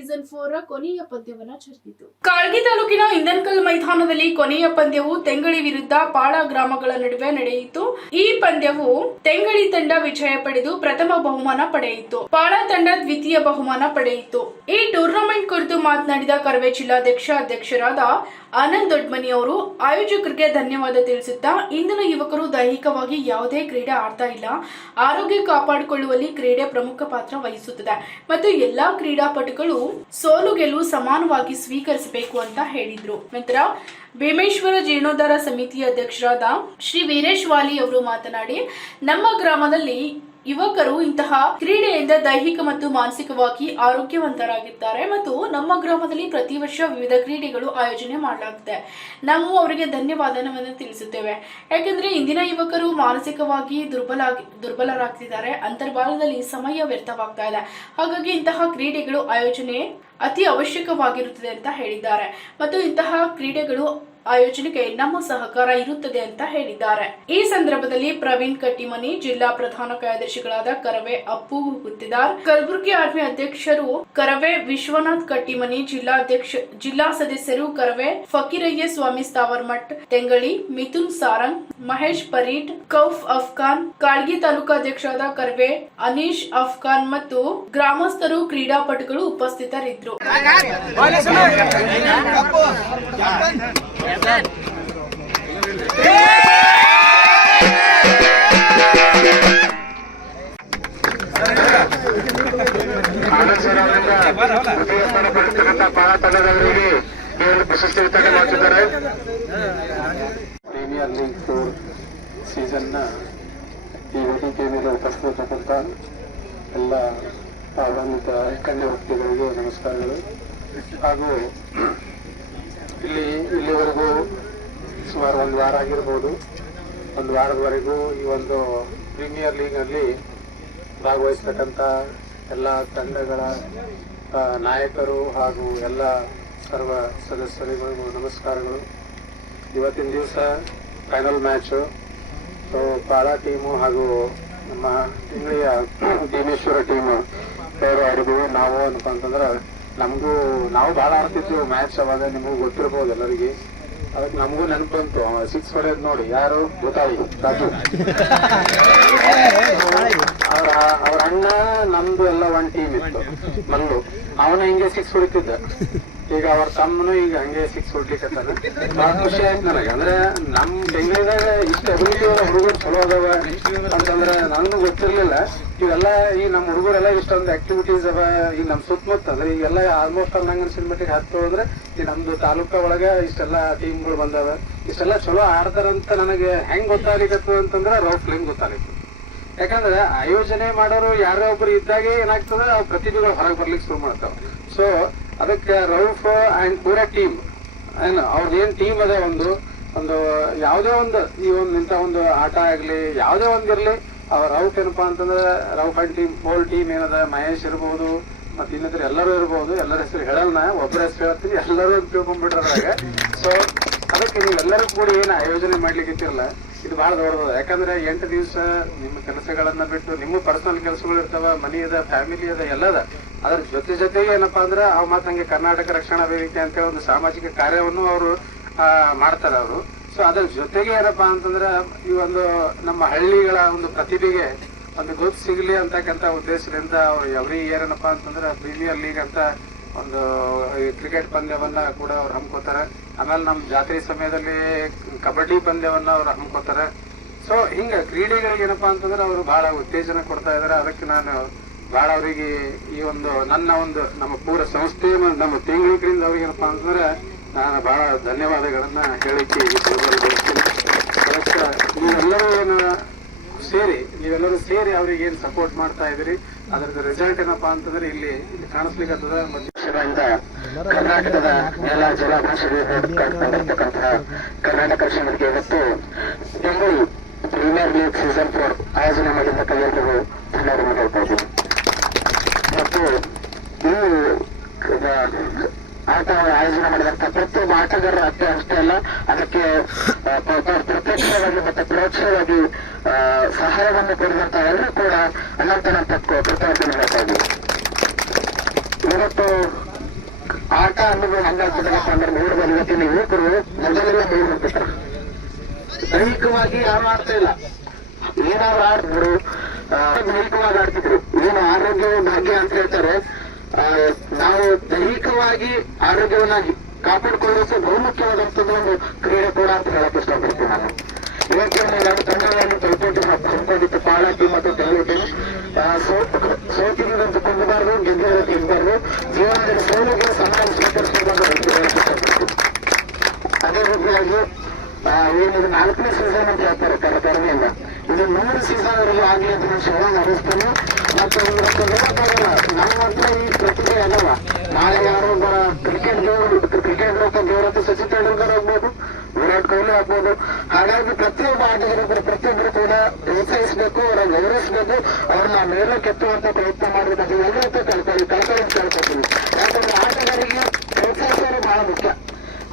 Season four ಕೊನೆಯ ಪಂದ್ಯವನ್ನ ಜರುಗಿತು. ಕಾಳ್ಗಿ ತಾಲೂಕಿನ ಇಂದನ್ಕಲ್ ಮೈದಾನದಲ್ಲಿ ಕೊನೆಯ ಪಂದ್ಯವು ತೆಂಗಳಿ ವಿರುದ್ಧ ಪಾಳ ಗ್ರಾಮಗಳ ನಡುವೆ ನಡೆಯಿತು. ಈ ಪಂದ್ಯವು ತೆಂಗಳಿ ತಂಡ ವಿಜಯ ಪಡೆದು ಪ್ರಥಮ ಬಹುಮಾನ ಪಡೆಯಿತು. ಪಾಳ ತಂಡ ದ್ವಿತೀಯ ಬಹುಮಾನ ಪಡೆಯಿತು. ಈ ಟೂರ್ನಮೆಂಟ್ ಕುರಿತು ಮಾತನಾಡಿದ ಕರವೇ ಜಿಲ್ಲಾಧ್ಯಕ್ಷ, ಅಧ್ಯಕ್ಷರಾದ ಆನಂದ್ ದೊಡ್ಮನಿ ಅವರು ಆಯೋಜಕರಿಗೆ ಧನ್ಯವಾದ ತಿಳಿಸುತ್ತಾ, ಇಂದಿನ ಯುವಕರು ದೈಹಿಕವಾಗಿ ಯಾವುದೇ ಕ್ರೀಡೆ ಆಡ್ತಾ ಇಲ್ಲ. ಆರೋಗ್ಯ ಕಾಪಾಡಿಕೊಳ್ಳುವಲ್ಲಿ ಕ್ರೀಡೆ ಪ್ರಮುಖ ಪಾತ್ರ ವಹಿಸುತ್ತದೆ. ಮತ್ತು ಎಲ್ಲಾ ಕ್ರೀಡಾಪಟುಗಳು ಸೋಲು ಗೆಲುವು ಸಮಾನವಾಗಿ ಸ್ವೀಕರಿಸಬೇಕು ಅಂತ ಹೇಳಿದ್ರು. ನಂತರ ಭೀಮೇಶ್ವರ ಜೀರ್ಣೋದ್ಧಾರ ಸಮಿತಿಯ ಅಧ್ಯಕ್ಷರಾದ ಶ್ರೀ ವೀರೇಶ್ ವಾಲಿ ಅವರು ಮಾತನಾಡಿ, ನಮ್ಮ ಗ್ರಾಮದಲ್ಲಿ ಯುವಕರು ಇಂತಹ ಕ್ರೀಡೆಯಿಂದ ದೈಹಿಕ ಮತ್ತು ಮಾನಸಿಕವಾಗಿ ಆರೋಗ್ಯವಂತರಾಗಿದ್ದಾರೆ ಮತ್ತು ನಮ್ಮ ಗ್ರಾಮದಲ್ಲಿ ಪ್ರತಿ ವರ್ಷ ವಿವಿಧ ಕ್ರೀಡೆಗಳು ಆಯೋಜನೆ ಮಾಡಲಾಗುತ್ತೆ ನಾವು ಅವರಿಗೆ ಧನ್ಯವಾದವನ್ನು ತಿಳಿಸುತ್ತೇವೆ. ಯಾಕೆಂದ್ರೆ ಇಂದಿನ ಯುವಕರು ಮಾನಸಿಕವಾಗಿ ದುರ್ಬಲ ದುರ್ಬಲರಾಗ್ತಿದ್ದಾರೆ. ಅಂತರ್ಬಾಲದಲ್ಲಿ ಸಮಯ ವ್ಯರ್ಥವಾಗ್ತಾ ಇದೆ. ಹಾಗಾಗಿ ಇಂತಹ ಕ್ರೀಡೆಗಳು ಆಯೋಜನೆ ಅತಿ ಅವಶ್ಯಕವಾಗಿರುತ್ತದೆ ಅಂತ ಹೇಳಿದ್ದಾರೆ. ಮತ್ತು ಇಂತಹ ಕ್ರೀಡೆಗಳು ಆಯೋಜನೆಗೆ ನಮ್ಮ ಸಹಕಾರ ಇರುತ್ತದೆ ಅಂತ ಹೇಳಿದ್ದಾರೆ. ಈ ಸಂದರ್ಭದಲ್ಲಿ ಪ್ರವೀಣ್ ಕಟ್ಟಿಮನಿ, ಜಿಲ್ಲಾ ಪ್ರಧಾನ ಕಾರ್ಯದರ್ಶಿಗಳಾದ ಕರವೇ ಅಪ್ಪು ಗುತ್ತಿದಾರ್ ಕಲಬುರಗಿ ಆರ್ಮಿ ಅಧ್ಯಕ್ಷರು ಕರವೇ ವಿಶ್ವನಾಥ್ ಕಟ್ಟಿಮನಿ ಜಿಲ್ಲಾಧ್ಯಕ್ಷ ಜಿಲ್ಲಾ ಸದಸ್ಯರು ಕರವೇ ಫಕೀರಯ್ಯ ಸ್ವಾಮಿ ಸ್ಥಾವರ್ಮಠ್, ತೆಂಗಳಿ, ಮಿಥುನ್ ಸಾರಂಗ್, ಮಹೇಶ್ ಪರೀಟ್, ಕೌಫ್ ಅಫ್ಘಾನ್, ಕಾಳ್ಗಿ ತಾಲೂಕಾಧ್ಯಕ್ಷರಾದ ಕರವೆ ಅನೀಶ್ ಅಫ್ಘಾನ್ ಮತ್ತು ಗ್ರಾಮಸ್ಥರು, ಕ್ರೀಡಾಪಟುಗಳು ಉಪಸ್ಥಿತರಿದ್ದರು. ಪಡೆದಿರ್ತಕ್ಕಂಥ ಪಾಳ ತಂಡದವರಿಗೆ ಪ್ರಶಸ್ತಿ ವಿತರಣೆ ಮಾಡ್ತಿದ್ದಾರೆ ಪ್ರೀಮಿಯರ್ ಲೀಗ್ ಫೋರ್ ಸೀಸನ್ನ ಈ ವೇದಿಕೆ ಮೇಲೆ ಉಪಸ್ಥಿತಕ್ಕಂಥ ಎಲ್ಲ ಆಹ್ವಾನಿತ ಕನ್ಯಾ ವ್ಯಕ್ತಿಗಳಿಗೆ ನಮಸ್ಕಾರಗಳು. ಹಾಗೂ ಇಲ್ಲಿ ಇಲ್ಲಿವರೆಗೂ ಸುಮಾರು ಒಂದು ವಾರ ಆಗಿರ್ಬೋದು. ಒಂದು ವಾರದವರೆಗೂ ಈ ಒಂದು ಪ್ರೀಮಿಯರ್ ಲೀಗ್ನಲ್ಲಿ ಭಾಗವಹಿಸ್ತಕ್ಕಂಥ ಎಲ್ಲ ತಂಡಗಳ ನಾಯಕರು ಹಾಗೂ ಎಲ್ಲ ಸರ್ವ ಸದಸ್ಯರಿಗೂ ನಮಸ್ಕಾರಗಳು. ಇವತ್ತಿನ ದಿವಸ ಫೈನಲ್ ಮ್ಯಾಚು ಸೊ ಪಾರಾ ಟೀಮು ಹಾಗೂ ನಮ್ಮ ತಿಂಗಳಿಯ ಭೀಮೇಶ್ವರ ಟೀಮು ಬೇರೆ ಆಡಿದ್ವಿ ನಾವು ಅಂತಂದ್ರೆ ನಮಗೂ ನಾವು ಭಾಳ ಆಡ್ತಿದ್ವಿ ಮ್ಯಾಚ್ ಅವಾಗ, ನಿಮಗೂ ಗೊತ್ತಿರ್ಬೋದು ಎಲ್ಲರಿಗೆ. ಅದಕ್ಕೆ ನಮಗೂ ನೆನಪು ಬಂತು. ಸಿಕ್ಸ್ ಹೊಡೆಯೋದು ನೋಡಿ, ಯಾರು? ಗೊತ್ತಾಯಿ ರಾಜು. ಅವ್ರ ಅವ್ರ ಅಣ್ಣ ನಮ್ದು ಎಲ್ಲ ಒನ್ ಟೀಮ್ ಇತ್ತು ಮಲ್ಲು ಅವನ ಹಿಂಗೆ ಸಿಕ್ಸ್ ಹೊಡಿತಿದ್ದ. ಈಗ ಅವ್ರ ತಮ್ಮನು ಈಗ ಹಂಗೆ ಸಿಕ್ಸ್ ಹೊಡ್ಲಿಕ್ಕತ್ತಾನ ಬಹಳ ಖುಷಿ ಆಯ್ತು ನನಗೆ. ಅಂದ್ರೆ ನಮ್ ಬೆಂಗಳೂರಾಗ ಇಷ್ಟು ಅಭಿವೃದ್ಧಿ ಹುಡುಗರು ಚಲೋ ಅದಾವ ಅಂತಂದ್ರೆ ನನಗೂ ಗೊತ್ತಿರ್ಲಿಲ್ಲ. ಇವೆಲ್ಲ ಈ ನಮ್ಮ ಹುಡುಗರೆಲ್ಲ ಇಷ್ಟೊಂದು ಆಕ್ಟಿವಿಟೀಸ್ ಅವ, ಈ ನಮ್ ಸುತ್ತಮುತ್ತ. ಅಂದ್ರೆ ಈಗೆಲ್ಲ ಆಲ್ಮೋಸ್ಟ್ ಅಲ್ಲಿ ನಂಗೆ ಅನ್ಸಿದ ಮಟ್ಟಿಗೆ ಹತ್ತು ಅಂದ್ರೆ ಈ ನಮ್ದು ತಾಲೂಕ ಒಳಗ ಇಷ್ಟೆಲ್ಲ ಟೀಮ್ಗಳು ಬಂದಾವ. ಇಷ್ಟೆಲ್ಲ ಚಲೋ ಆಡ್ತಾರಂತ ನನಗೆ ಹೆಂಗ್ ಗೊತ್ತಾಗ್ಲಿಕ್ಕೆ ಅಂತಂದ್ರೆ ರೌಟ್ ಹೆಂಗ್ ಗೊತ್ತಾಗ್ಲಿತ್ತು ಯಾಕಂದ್ರೆ ಆಯೋಜನೆ ಮಾಡೋರು ಯಾರೋ ಒಬ್ರು ಇದ್ದಾಗೆ ಏನಾಗ್ತದೆ ಆ ಪ್ರತಿಭೆಗಳು ಹೊರಗೆ ಬರ್ಲಿಕ್ಕೆ ಶುರು ಮಾಡ್ತಾವ. ಸೊ ಅದಕ್ಕೆ ರೌಫ್ ಅಂಡ್ ಪೂರ ಟೀಮ್. ಏನು ಅವ್ರದ್ದು ಏನ್ ಟೀಮ್ ಅದ ಒಂದು ಒಂದು ಯಾವುದೇ ಒಂದು, ಈ ಒಂದು ಇಂಥ ಒಂದು ಆಟ ಆಗಲಿ, ಯಾವುದೇ ಒಂದು ಇರಲಿ ಅವ್ರ ರೌಫ್ ಏನಪ್ಪಾ ಅಂತಂದ್ರೆ, Rauf and team whole team ಏನದ, ಮಹೇಶ್ ಇರ್ಬೋದು, ಮತ್ತೆ ಇನ್ನಿತರ ಎಲ್ಲರೂ ಇರ್ಬೋದು, ಎಲ್ಲರ ಹೆಸರು ಹೇಳಲ್ಲ ಒಬ್ಬರ ಹೆಸರು ಹೇಳ್ತೀನಿ, ಎಲ್ಲರೂ ತಿಳ್ಕೊಂಡ್ಬಿಟ್ರದಾಗ ಸೊ ಅದಕ್ಕೆ ನೀವೆಲ್ಲರೂ ಕೂಡ ಏನು ಆಯೋಜನೆ ಮಾಡ್ಲಿಕ್ಕೆ ಇತ್ತಿರಲ್ಲ, ಇದು ಬಹಳ ದೊಡ್ಡದ ಯಾಕಂದ್ರೆ ಎಂಟು ದಿವಸ ನಿಮ್ಮ ಕೆಲಸಗಳನ್ನ ಬಿಟ್ಟು, ನಿಮ್ಮ ಪರ್ಸನಲ್ ಕೆಲಸಗಳು ಇರ್ತಾವ, ಮನಿ ಅದ ಫ್ಯಾಮಿಲಿ ಅದ ಎಲ್ಲ ಅದ ಅದ್ರ ಜೊತೆ ಜೊತೆಗೆ ಏನಪ್ಪಾ ಅಂದ್ರೆ ಅವ್ ಮತ್ತ ಹಂಗೆ ಕರ್ನಾಟಕ ರಕ್ಷಣಾ ವೇದಿಕೆ ಅಂತೇಳಿ ಒಂದು ಸಾಮಾಜಿಕ ಕಾರ್ಯವನ್ನು ಅವರು ಮಾಡ್ತಾರೆ ಅವರು. ಸೊ ಅದ್ರ ಜೊತೆಗೆ ಏನಪ್ಪಾ ಅಂತಂದ್ರೆ ಈ ಒಂದು ನಮ್ಮ ಹಳ್ಳಿಗಳ ಒಂದು ಪ್ರತಿಭೆಗೆ ಒಂದು ಗುರುತು ಸಿಗ್ಲಿ ಅಂತಕ್ಕಂತ ಉದ್ದೇಶದಿಂದ ಅವ್ರು ಎವ್ರಿ ಇಯರ್ ಏನಪ್ಪಾ ಅಂತಂದ್ರೆ ಪ್ರೀಮಿಯರ್ ಲೀಗ್ ಅಂತ ಒಂದು ಕ್ರಿಕೆಟ್ ಪಂದ್ಯವನ್ನ ಕೂಡ ಅವ್ರು ಹಮ್ಕೋತಾರೆ. ಆಮೇಲೆ ನಮ್ಮ ಜಾತ್ರೆ ಸಮಯದಲ್ಲಿ ಕಬಡ್ಡಿ ಪಂದ್ಯವನ್ನ ಅವ್ರು ಹಮ್ಕೋತಾರೆ. ಸೊ ಹಿಂಗ ಕ್ರೀಡೆಗಳಿಗೆ ಏನಪ್ಪಾ ಅಂತಂದ್ರೆ ಅವರು ಬಹಳ ಉತ್ತೇಜನ ಕೊಡ್ತಾ ಇದಾರೆ. ಅದಕ್ಕೆ ನಾನು ಬಹಳ ಅವರಿಗೆ ಈ ಒಂದು ನನ್ನ ಒಂದು ನಮ್ಮ ಪೂರ ಸಂಸ್ಥೆ ನಮ್ಮ ತಿಂಗಳಿಕರಿಂದ ಅವ್ರಿಗೇನಪ್ಪ ಅಂತಂದ್ರೆ ನಾನು ಬಹಳ ಧನ್ಯವಾದಗಳನ್ನ ಹೇಳಿಕ್ಕೆ ಈ ಸಂದರ್ಭದಲ್ಲಿ ನೀವೆಲ್ಲರೂ ಏನ ಸೇರಿ, ನೀವೆಲ್ಲರೂ ಸೇರಿ ಅವ್ರಿಗೆ ಏನ್ ಸಪೋರ್ಟ್ ಮಾಡ್ತಾ ಇದ್ರಿ ಅದರದ ರಿಸಲ್ಟ್ ಏನಪ್ಪಾ ಅಂತಂದ್ರೆ ಇಲ್ಲಿ ಇಲ್ಲಿ ವರ್ಷಗಳಿಂದ ಕರ್ನಾಟಕದ ಎಲ್ಲ ಜಲಭಾಷೆಗಳಿರ್ತಕ್ಕಂತಹ ಕರ್ನಾಟಕ ಶ್ರಮಿಗೆ ಇವತ್ತು Bengaluru premier league season four ಆಯೋಜನೆ ಮಾಡಿದ್ದ ಎಲ್ಲರಿಗೂ ಧನ್ಯವಾದ ಹೇಳ್ತಾ ಇದ್ದೀನಿ. ಮತ್ತು ಈ ಆಟ ಆಯೋಜನೆ ಮಾಡಿದಂತ ಪ್ರತಿಯೊಬ್ಬ ಆಟಗಾರರು ಅಷ್ಟೇ ಅಷ್ಟೇ ಅಲ್ಲ ಅದಕ್ಕೆ ಪ್ರತ್ಯಕ್ಷವಾಗಿ ಮತ್ತೆ ಪರೋಕ್ಷವಾಗಿ ಸಹಾಯವನ್ನು ಕೊಡಿದಂತ ಎಲ್ಲರೂ ಕೂಡ ಅನಂತನಂತ ಕೃತಜ್ಞತೆ ಇದ್ದೀವಿ ಇವತ್ತು ಆಟ ಅನ್ನೋದು ಹಂಗಾಗ್ತದಪ್ಪ ಅಂದ್ರೆ ನೋಡ್ಬೋದು ಇವತ್ತಿನ ಯುವಕರು ಮೊದಲೆಲ್ಲ ಹೇಳ್ಬಿಡ್ತಾರೆ ದೈಹಿಕವಾಗಿ ಯಾರು ಆಡ್ತಾ ಇಲ್ಲ. ಏನಾದ್ರು ಆಡಿದ್ರು ದೈಹಿಕವಾಗಿ ಆಡ್ತಿದ್ರು ಏನು ಆರೋಗ್ಯ ಭಾಗ್ಯ ಅಂತ ಹೇಳ್ತಾರೆ. ನಾವು ದೈಹಿಕವಾಗಿ ಆರೋಗ್ಯವನ್ನ ಕಾಪಾಡಿಕೊಳ್ಳೋಕೆ ಬಹುಮುಖ್ಯವಾದಂತದ್ದು ಒಂದು ಕ್ರೀಡೆ ಕೂಡ ಅಂತ ಹೇಳಕ್ ಇಷ್ಟಪಡ್ತೀನಿ ನಾನು. ಇವತ್ತಿನ ಎರಡು ತಂಡಗಳನ್ನು ತಲುಪಿಟ್ಟು ಹಮ್ಮಿಕೊಂಡಿತ್ತು ಪಾಳಾಟಿ ಮತ್ತು ತೆಲುಗು ಸೋತಿಗೆ ಕೊಂಡಬಾರದು ಗೆದ್ದಿರೋ ತಿನ್ನಬಾರ್ದು ಜೀವನದಲ್ಲಿ ಸೋಲಿಗೆ ಸಮಾನ ಇಷ್ಟಪಡ್ತೀನಿ. ಅದೇ ರೀತಿಯಾಗಿ ಏನಿದು ನಾಲ್ಕನೇ ಸೀಸನ್ ಅಂತ ಹೇಳ್ತಾರೆ. ಇದು ನೂರು ಸೀಸನ್ ಅವರಿಗೆ ಆಗಲಿ ಅಂತ ನಾನು ಶರಣ ನಡೆಸ್ತೇನೆ. ಮತ್ತು ನಮ್ಮ ಹತ್ರ ಈ ಪ್ರತಿಭೆ ಅಲ್ಲವ. ನಾಳೆ ಯಾರೋ ಒಬ್ಬ ಕ್ರಿಕೆಟ್ ದೇವರು ಕ್ರಿಕೆಟ್ ಲೋಕ ದೇವರತ್ತು ಸಚಿನ್ ತೆಂಡೂಲ್ಕರ್ ಆಗ್ಬೋದು, ವಿರಾಟ್ ಕೊಹ್ಲಿ ಆಗ್ಬೋದು. ಹಾಗಾಗಿ ಪ್ರತಿಯೊಬ್ಬ ಆಟಗಾರರು ಪ್ರತಿಯೊಬ್ಬರು ಕೂಡ ಪ್ರೋತ್ಸಾಹಿಸಬೇಕು ಅವರ ಗೌರವಿಸಬೇಕು. ಅವ್ರನ್ನ ಮೇಲೆ ಕೆತ್ತುವಂತ ಪ್ರಯತ್ನ ಮಾಡಬೇಕು. ಅದು ಎಲ್ಲರೂ ಕಳ್ಕೊಳ್ಳಿ ಕಳ್ಕೊಳ್ಳಿ ಕೇಳ್ಕೊತೀನಿ ಯಾಕಂದ್ರೆ ಆಟಗಾರರಿಗೆ ಪ್ರೋತ್ಸಾಹಿಸೋದು ಬಹಳ ಮುಖ್ಯ.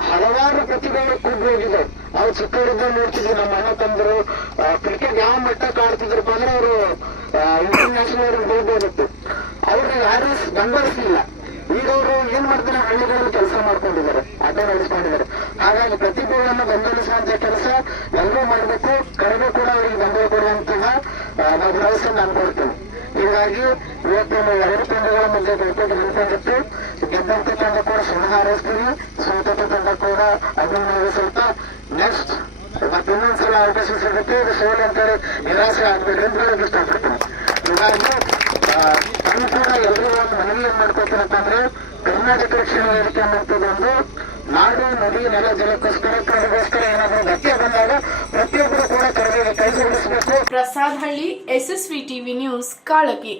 ಹಲವಾರು ಪ್ರತಿಭೆಗಳು ಹೋಗಿದೆ ಅವ್ರು ಚಿಕ್ಕವರಿದ್ದ ನೋಡ್ತಿದ್ವಿ ನಮ್ಮ ಅಣ್ಣ ತಂದರು. ಕ್ರಿಕೆಟ್ ಯಾವ ಮಟ್ಟಕ್ಕೆ ಆಡ್ತಿದ್ರಪ್ಪ ಅಂದ್ರೆ ಅವರು ಇಂಟರ್ನ್ಯಾಷನಲ್ ಹೋಗ್ಬೋದಿತ್ತು ಅವ್ರಿಗೆ ಯಾರು ಬೆಂಬಲಿಸಲಿಲ್ಲ ಈಗ ಅವರು ಏನ್ ಮಾಡ್ತಾರೆ? ಹಳ್ಳಿಗಳಲ್ಲಿ ಕೆಲಸ ಮಾಡ್ಕೊಂಡಿದ್ದಾರೆ. ಆಟ ನಡೆಸ್ಕೊಂಡಿದ್ದಾರೆ ಹಾಗಾಗಿ ಪ್ರತಿಭೆಗಳನ್ನು ಬೆಂಬಲಿಸುವಂತ ಕೆಲಸ ಎಲ್ಲರೂ ಮಾಡಬೇಕು. ಕಡಿಮೆ ಕೂಡ ಅವರಿಗೆ ಬೆಂಬಲ ಕೊಡುವಂತಹ ನಾವು ಭರವಸೆ ನಾನು ಕೊಡ್ತೀನಿ ಹೀಗಾಗಿ ಇವತ್ತಿನ ಎರಡು ತಂಡಗಳ ಮಧ್ಯೆ ನಿಂತಿರುತ್ತೆ ಗೆದ್ದಂತ ತಂಡ ಕೂಡ ಶುಭ ಹಾರೈಸ್ತೀವಿ ಸೋತ ತಂಡ ಕೂಡ ಸ್ವಲ್ಪ ನೆಕ್ಸ್ಟ್ ಮತ್ತೆ ಇನ್ನೊಂದ್ಸಲ ಅವಕಾಶ ಸಿಗುತ್ತೆ. ಇದು ಸೋಲ್ ಅಂತೇಳಿ ನಿರಾಸೆ ಆಗ್ಬೇಡಿ ಅಂತ ಹೇಳಕ್ ಇಷ್ಟಪಡ್ತೀನಿ. ಹೀಗಾಗಿ ನಾನು ಎಲ್ಲರೂ ಒಂದು ಮನವಿ ಏನ್ ಮಾಡ್ಕೊತೀನಪ್ಪ ಅಂದ್ರೆ ಕರ್ನಾಟಕ ರಕ್ಷಣಾ ವೇದಿಕೆ ಅನ್ನುವಂಥದ್ದೊಂದು ನಾಡು, ನದಿ ನೆಲ ಜಲಕ್ಕೋಸ್ಕರ ಕಡೆಗೋಸ್ಕರ ಏನಾದರೂ ಗಟ್ಟಿ ಬಂದಾಗ ಪ್ರತಿಯೊಬ್ಬರು ಕೂಡ ಕರೆಗೆ ಕೈ ಜೋಡಿಸಬೇಕು ಪ್ರಸಾದ್ ಹಳ್ಳಿ, ಎಸ್ಎಸ್ವಿ ಟಿವಿ ನ್ಯೂಸ್ ಕಾಳಗಿ